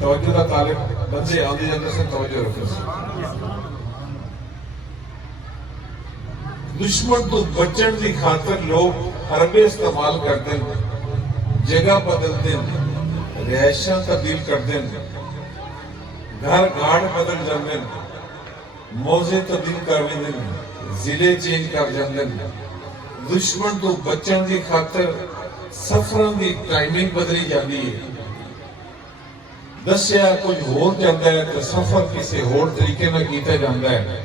توجہ کا طالب بندے آدھے جاندے سے توجہ رکھے سے دشمن تو بچن کی خاطر لوگ حربے استعمال کرتے ہیں، جگہ بدلتے ہیں، رہائشاں تبدیل کرتے ہیں، گھر گھاٹ بدل جاندے ہیں، موزے تبدیل کر لیندے ہیں، ضلع چینج کر جاندے ہیں۔ دشمن تو بچن کی خاطر سفروں کی ٹائمنگ بدلی جاتی ہے، دسیا کچھ ہور جاتا ہے تو سفر کسی ہور طریقے نہ کیتا جاتا ہے،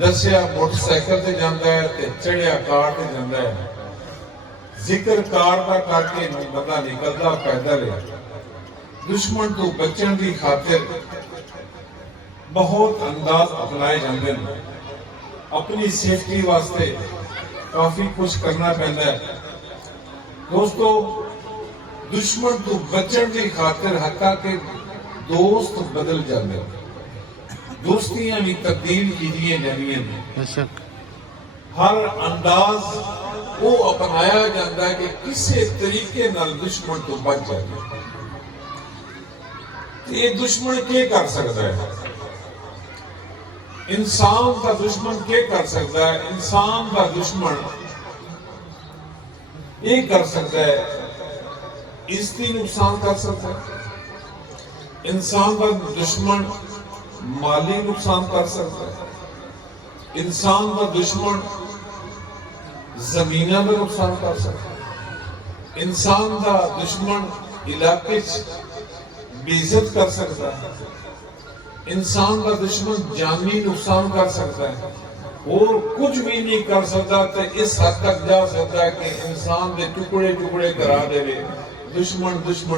دسیا موٹر سائیکل تے جاتا ہے تے چڑھیا کار تے جاتا ہے، ذکر کار کا کر کے بندہ نکلتا پیدل ہے۔ دشمن تو بچن کی خاطر بہت انداز اپنائے جاندے ہیں، اپنی سیفٹی واسطے کافی کچھ کرنا پہنتا ہے۔ دوستو دشمن تو بچن کی خاطر حتیٰ کہ دوست بدل جاندے ہیں، دوستیاں بھی تبدیل کیجیے جاندیاں ہیں، بے شک ہر انداز وہ اپنایا جاتا ہے کہ کسی طریقے نال دشمن تو بچ جائے۔ یہ دشمن کیا کر سکتا ہے؟ انسان کا دشمن کیا کر سکتا ہے؟ انسان کا دشمن یہ کر سکتا ہے، اس کی نقصان کر سکتا ہے، انسان کا دشمن مالی نقصان کر سکتا ہے، انسان کا دشمن زمینہ کا نقصان کر سکتا ہے، انسان کا دشمن علاقے بے عزت کر سکتا ہے، انسان کا دشمن جانی نقصان کر سکتا ہے، اور کچھ بھی نہیں کر سکتا تو اس حد تک جا سکتا ہے کہ انسان دے ٹکڑے ٹکڑے کرا دے دشمن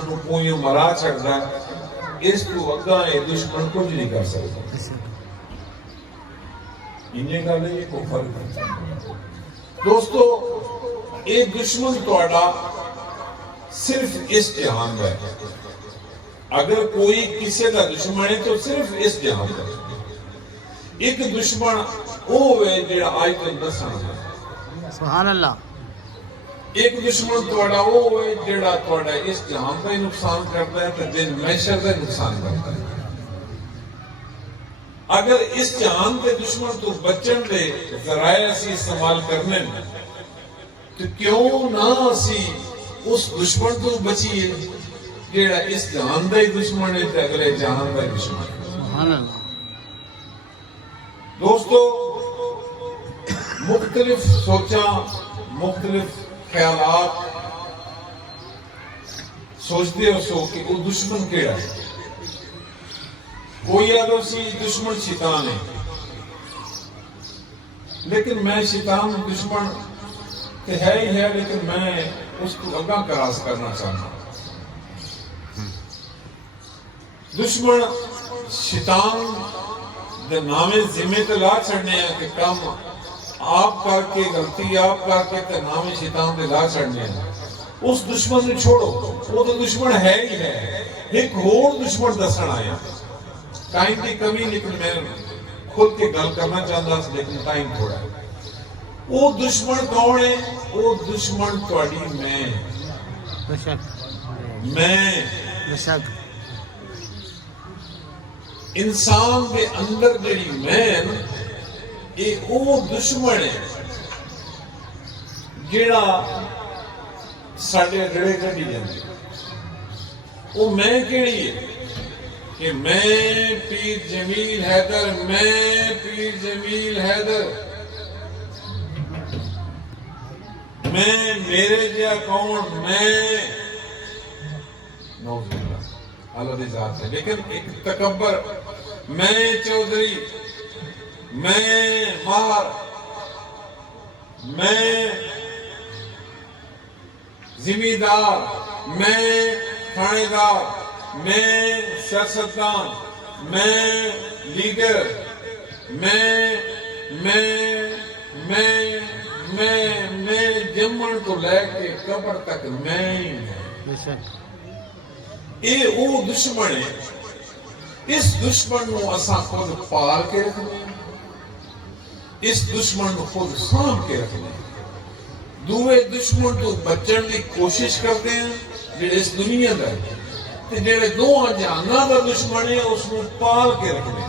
کو پوئیوں مرا چڑھتا ہے، اس کو اگاں یہ دشمن کچھ نہیں کر سکتا۔ انہیں گا نہیں کوئی فرق نہیں۔ دوستو ایک دشمن توڑا صرف اس جہان ہے، اگر کوئی کسی کا دشمن ہے تو صرف اس جہان کا ایک دشمن وہ ہے جڑا آج تک دسنا ہے، سبحان اللہ۔ ایک دشمن توڑا وہ ہے جڑا توڑا اس جہان کا ہی نقصان کرتا ہے تو دن محشر کا نقصان کرتا ہے۔ اگر اس جہان کے دشمن تو بچن دے ذرائع اسی استعمال کرنے تو کیوں نہ اسی اس دشمن تو بچیے جڑا اس جہان کا ہی دشمن ہے تو اگلے جہان کا دشمن ہے۔ سبحان اللہ۔ دوستو مختلف سوچاں، مختلف خیالات سوچتے ہو سو کہ وہ دشمن کیڑا ہے۔ کوئی آدھو سی دشمن شیطان ہے، لیکن میں شیطان دشمن کہ ہے ہی ہے، لیکن میں اس کو اگاں کراس کرنا چاہتا ہوں۔ دشمن شیطان دے نامے ذمہ تے لا چھڑنے ہیں کہ کام آپ کر کے غلطی آپ کر کے تے نامے شیطان دے لا چھڑنے ہیں۔ اس دشمن نے چھوڑو، وہ تو دشمن ہے ہی ہے، ایک اور دشمن دسن آیا۔ ٹائم کی کمی لیکن میں خود کے گل کرنا چاہتا ہوں، لیکن ٹائم تھوڑا ہے۔ وہ دشمن کون ہے؟ وہ دشمن تواڈی میں بے شک بے شک انسان کے اندر جڑی میں یہ وہ دشمن ہے جڑا ساڈے گڑے کڈی جاندے۔ وہ میں کیڑی ہے کہ میں پیر جمیل حیدر، میں پیر جمیل حیدر، میں میرے جا کون، میں نوز باللہ اللہ دی ذات ہے، لیکن ایک تکبر، میں چودھری، میں ماہر، میں ذمہ دار، میں تھانے دار، میں سیاستدان، میں لیڈر، میں جمن کو لے کے قبر تک میں بے شک یہ وہ دشمن ہے۔ اس دشمن کو اساں خود پال کے رکھنے، اس دشمن کو خود سانپ کے رکھنے، دوے دشمن تو بچن کی کوشش کرتے ہیں جڑے اس دنیا کا ہے، تے جڑے دوہاں جہاناں دا دشمن ہے اس کو پال کے رکھنے،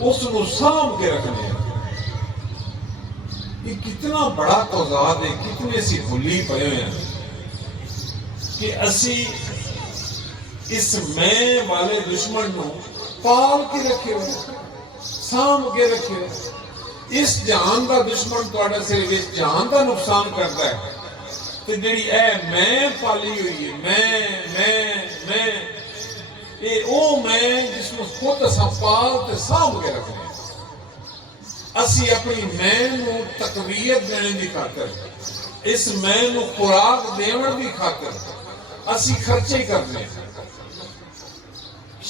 اس کو سانب کے رکھنے۔ یہ کتنا بڑا توضاد ہے، کتنے سی بھلی پئے ہوئے ہیں کہ اسی اس میں والے دشمن نو پال کے رکھے ہوئے، سانب کے رکھے ہوئے۔ اس جہان دا دشمن تواڈا صرف اس جہان دا نقصان کرتا ہے، تو جڑی اے میں پالی ہوئی ہے، میں اے او میں جس کو خود اساں پال تے سانب کے رکھنے۔ اسی اپنی میں نو تقویت دینے دی خاطر، اس میں نو خوراک دیون دی خاطر اسی خرچے کرنے،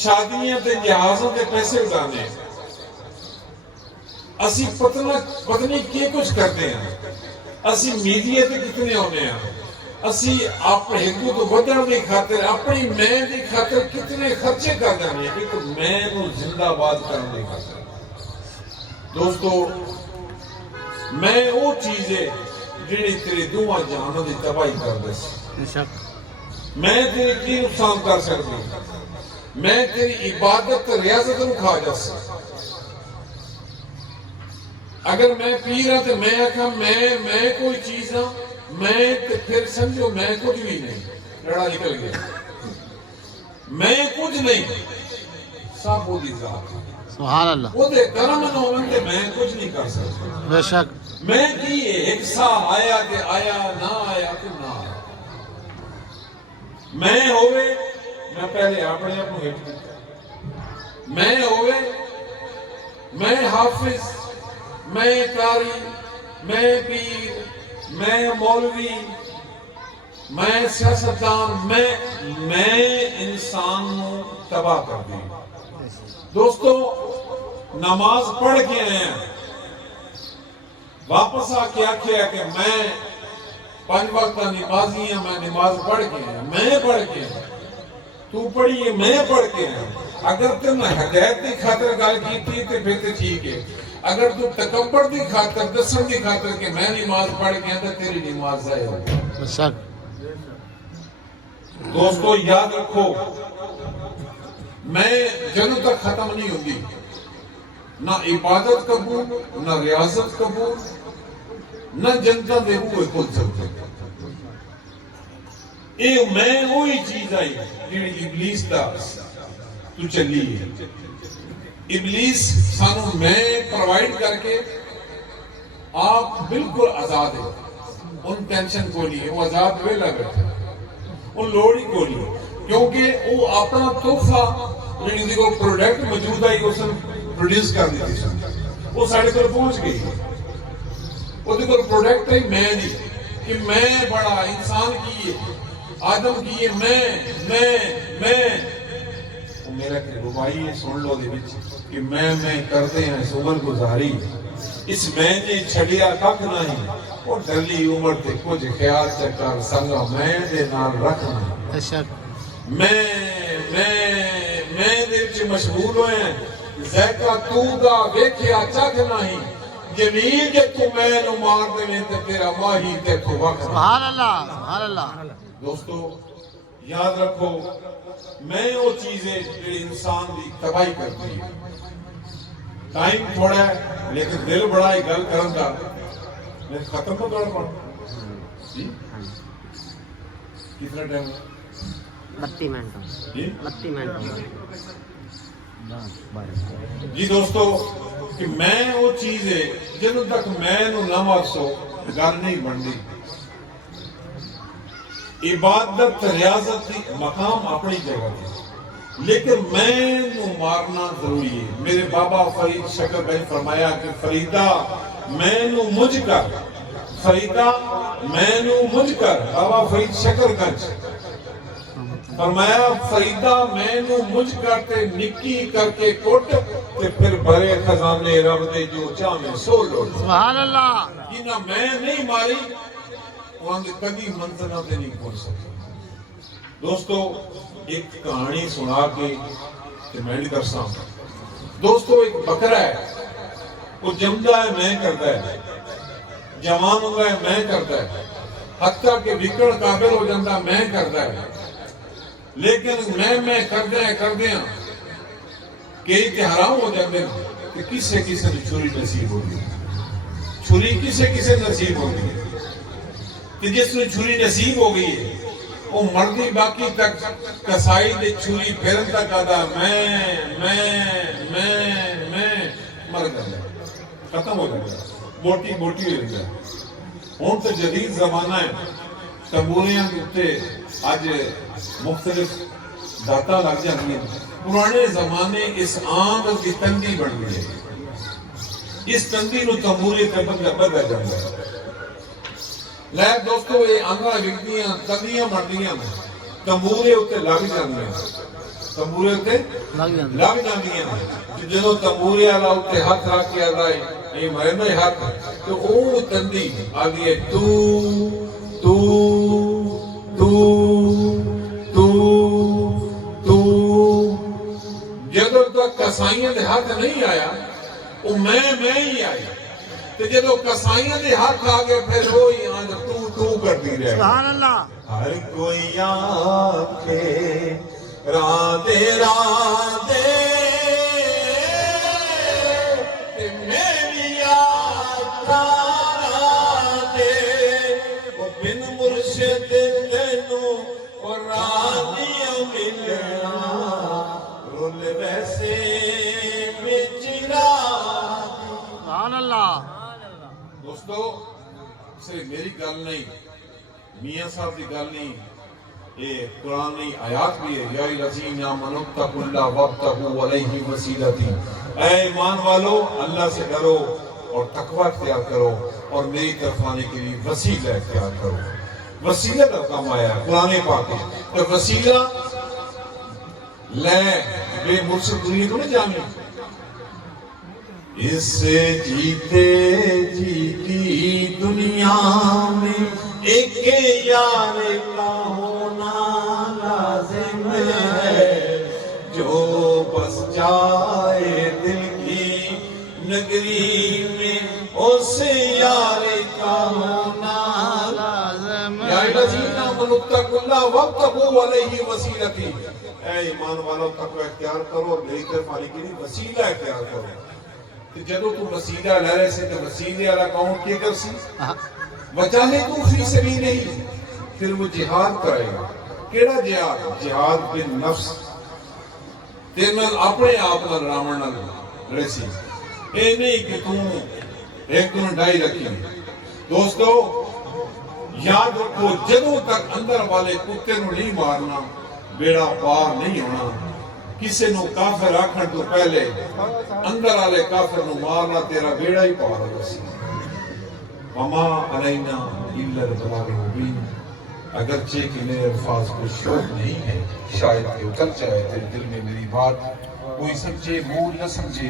شادیاں تے جہازوں تے پیسے اڑانے، اسی پتنی کی کچھ کرتے ہیں، اسی میڈیا تے کتنے ہونے ہیں، اسی اپنے ہندو تو بدن دی خاطر، اپنی میں دی خاطر کتنے خرچے کر جانے ہیں، ایک میں نو زندہ باد کرنے دی خاطر۔ دوستو، میں وہ چیز ہے جڑی تیرے دوہاں جہانوں دی تباہی کر دے سی۔ بے شک میں تیرے کی نقصان کر سکتی، میں تیری عبادت ریاضت نو کھا جا سکتی۔ اگر میں پیر ہاں تو میں آکھاں میں کوئی چیز ہاں، میں تے پھر سمجھو میں کچھ بھی نہیں، لڑا نکل گیا، میں کچھ نہیں، سب وہ دی ذات ہے۔ سبحان اللہ، وہ دے کرم نومن تے میں کچھ نہیں کر سکتا۔ بے شک میں کی ایک سا آیا تے آیا، نہ آیا تے نہ آیا۔ میں ہوئے، میں پہلے اپنے آپ کو ہٹ دیتا، میں ہوئے، میں حافظ، میں قاری، میں پیر، میں مولوی، میں سیاستدان، میں انسان نو تباہ کر دی۔ دوستو، نماز پڑھ کے آئے ہیں، واپس آ کے آکھیا کہ میں 5 وقت نمازی ہیں، میں نماز پڑھ کے آیا، میں پڑھ کے آیا، تو پڑھی ہے، میں پڑھ کے آیا۔ اگر تم ہدایت دی خاطر گل کیتی تے پھر تے ٹھیک ہے، اگر تو تکبر دی خاطر، دسن دی خاطر کہ میں نماز پڑھ کے آیا تو تیری نماز ضائع ہو گئی۔ بے شک دوستو، یاد رکھو، میں جنوں تک ختم نہیں ہوگی، نہ عبادت قبول، نہ ریاضت قبول، نہ جنتا دے ہوئے کھل سکتے۔ اے میں وہی چیز آئی جنہی ابلیس دا تو چلی ہے۔ ابلیس سانو میں پروائیڈ کر کے آپ بالکل آزاد ہے، ان ٹینشن کو نہیں ہے، وہ آزاد ویلا بیٹھے، ان لوڑ ہی کو نہیں، کیونکہ وہ اپنا تحفہ جنہی کو پروڈکٹ موجود ہے اس پروڈیوس کر دیتی سن، وہ ساڑھے پر پہنچ گئی ہے۔ وہ دیکھو پروڈکٹ ہے میں نہیں، کہ میں بڑا انسان کی ہے، آدم کی ہے، میں وہ میرا کہ ربائی ہے، سن لو دے وچ کہ میں کرتے ہیں سمر گزاری، اس میں نے چھڑیا کک نہیں، وہ ڈلی عمر تے کچھ خیال چکر سنگا میں دے نال رکھنا، بے شک میں دے وچ مشغول ہوئے ہیں، زیکا تو دا ویکھیا چک نہیں، جمیل جے تو میں نو مار دے میں تے تیرا ماہی تے تو وقت۔ سبحان اللہ، سبحان اللہ۔ دوستو، یاد رکھو، میں وہ چیزیں جو انسان دی تباہی کرتی ہے۔ ٹائم تھوڑا ہے لیکن دل بڑا ہے گل کرن دا، میں ختم کو دوڑ پڑا جی کتنا ٹائم 32 منٹ جی 32 منٹ جی دوستو، کہ میں وہ چیز ہے جنہوں تک میں نو نہ مارسو گل نہیں بنتی۔ عبادت ریاضت کی مقام اپنی جگہ ہے، لیکن میں نو مارنا ضروری ہے۔ میرے بابا فرید شکر گنج فرمایا کہ فریدہ میں نو مجھ کر، فریدہ میں نو مجھ کر، بابا فرید شکر گنج فرمایا فریدہ میں نو مجھ کرتے نکی کر کے کوٹ تے پھر بھرے خزانے رب دے جو چاہے سو لوٹ۔ سبحان اللہ۔ جنہ میں نہیں ماری وہاں دے کبھی منزلہ تے نہیں پہنچ سکے۔ دوستو، ایک کہانی سنا کے میں نہیں کر سکتا۔ دوستو، ایک بکرا ہے، وہ جمدہ ہے میں کرتا ہے، جوان ہوگا ہے میں کرتا ہے، حتیٰ کہ وکڑ قابل ہو جاندہ میں کرتا ہے۔ لیکن میں کردے ہیں کہ حرام ہو جاتے ہیں کہ کسے نے چھری نصیب ہوگی، چھری کسے نصیب ہوگی کہ جس نے چھری نصیب ہو گئی ہے وہ مردی باقی تک کسائی دے چھری پھیرن تک آدھا میں مر گیا، ختم ہو جائے گا، موٹی ہو جائے. ہوں تو جدید زمانہ ہے، تنبوریاں کے آج مختلف داتا لگ جاتی ہیں. پرانے زمانے اس آنگ کی تندی بن گئی ہے، اس تندی نو تنبوری تے بدل جاتا ہے. لے دوستو یہ آنگا وکدیاں تندیاں مردیاں تنبورے اتنے لگ جاندیاں، تنبورے اتنے لگ جاندیاں. جدو تنبورے والا اتنے ہاتھ رکھ کے آتا ہے یہ مرنا ہی ہاتھ تو وہ تندی آگئی ہے تو جدو تک کسائیاں دے ہاتھ نہیں آیا وہ میں ہی آئی. جدو کسائیاں دے ہاتھ آگے پھر وہی آج تو کرتی رہے. سبحان اللہ. ہر کوئی آنکھے راندے میری آنکھا راندے وہ بن مرشد تینوں اور راندیاں ملنا رول ویسے مچرا. سبحان اللہ. دوستو صرف میری گل نہیں، میاں صاحب کی گل نہیں، یہ قرآن نہیں آیات بھی ہے. یا الذین آمنوا اتقوا اللہ وابتغوا الیہ وسیلۃ. اے ایمان والو اللہ سے ڈرو اور تقوی اختیار کرو اور میری طرف آنے کے لیے وسیلہ اختیار کرو. وسیلہ کا کام آیا ہے قرآن پاک ہے. تو وسیلہ لے بے مرشد دنیا کو نہیں جانے. اس سے جیتی دنیا میں ایک یار کا ہونا لازم ہے، جو بس جائے دل کی نگری میں اس یار کا ہونا لازم ہے. یا الذین آمنوا اتقوا اللہ وابتغوا الیہ وسیلۃ. اے ایمان والو تقوی اختیار کرو اور میری طرف آنے کے لیے وسیلہ اختیار کرو. جدو تو وسیلہ لے رہے سے تو وسیلے والا کون کیا کر سی وجاہدوا فی سبیلہ، پھر وہ جہاد کرے گا. کیڑا جہاد؟ جہاد بن نفس. تیرے اپنے آپ نال راون نال لڑے سی. اے نہیں کہ تم ایک دن ڈائی رکھی. دوستو یاد رکھو جدوں تک اندر والے کتے نو نہیں مارنا بیڑا پار نہیں ہونا. کسے نو کافر آکھن تو پہلے اندر والے کافر نو مارنا تیرا بیڑا ہی پار ہو سی. وما علینا الا البلاغ المبین. اگرچہ کہ میرے الفاظ کو شوق نہیں ہے، شاید کہ اتر جائے تیرے دل میں میری بات، کوئی سمجھے مول نہ سمجھے.